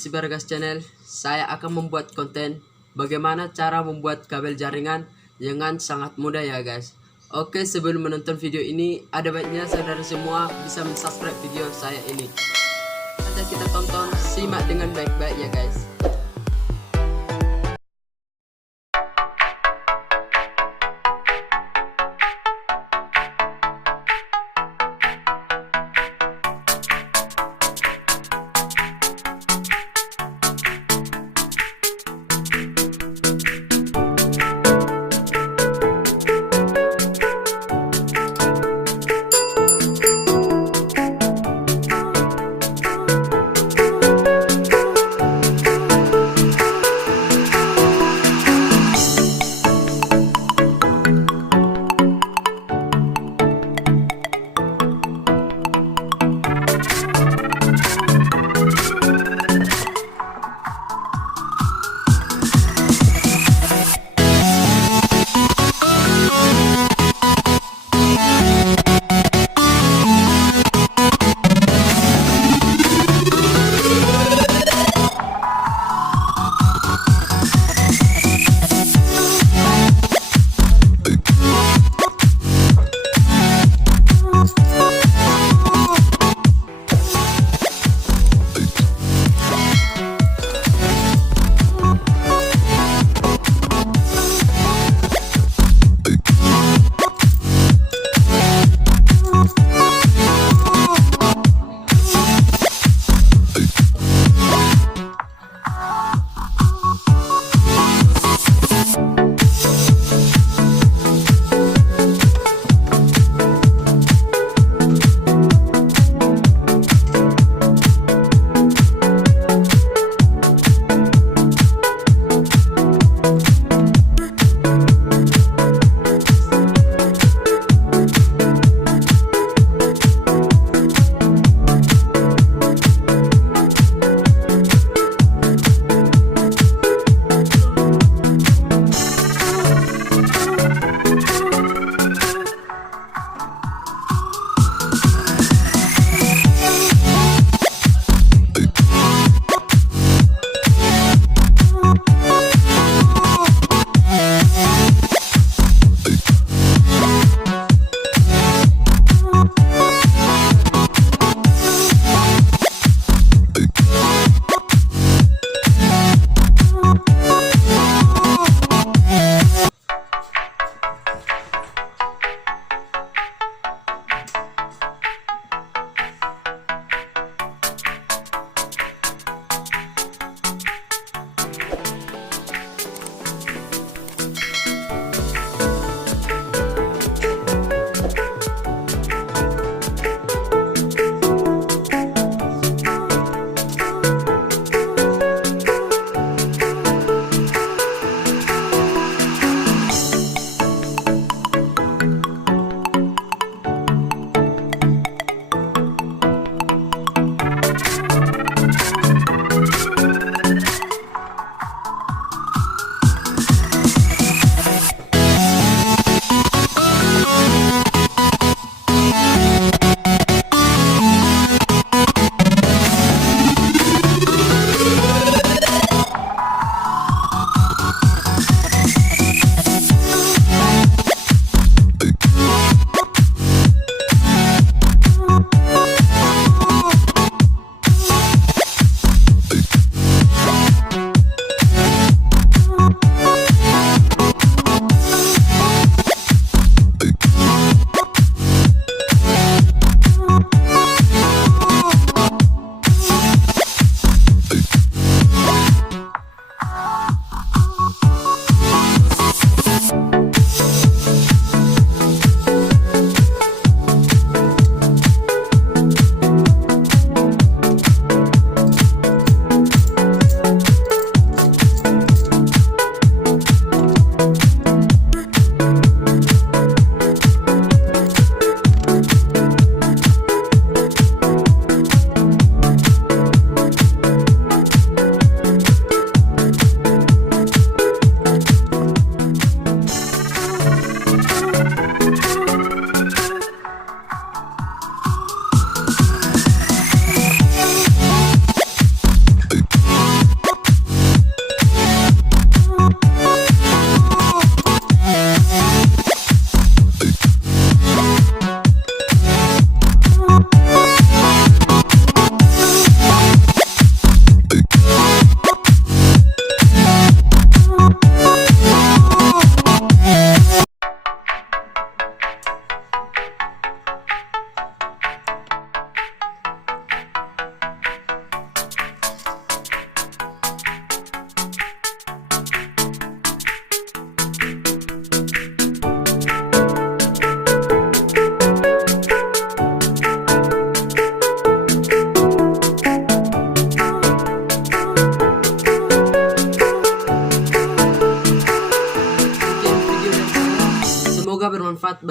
Si Bargas Channel. Saya akan membuat konten bagaimana cara membuat kabel jaringan dengan sangat mudah ya guys. Oke, sebelum menonton video ini, ada baiknya saudara semua bisa mensubscribe video saya ini. Saja kita tonton, simak dengan baik-baik ya guys.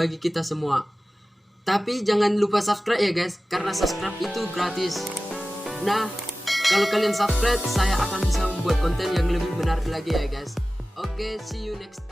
bagi kita semua. Tapi jangan lupa subscribe ya guys, karena subscribe itu gratis. Nah, kalau kalian subscribe, saya akan bisa membuat konten yang lebih menarik lagi ya guys. Oke, see you next time.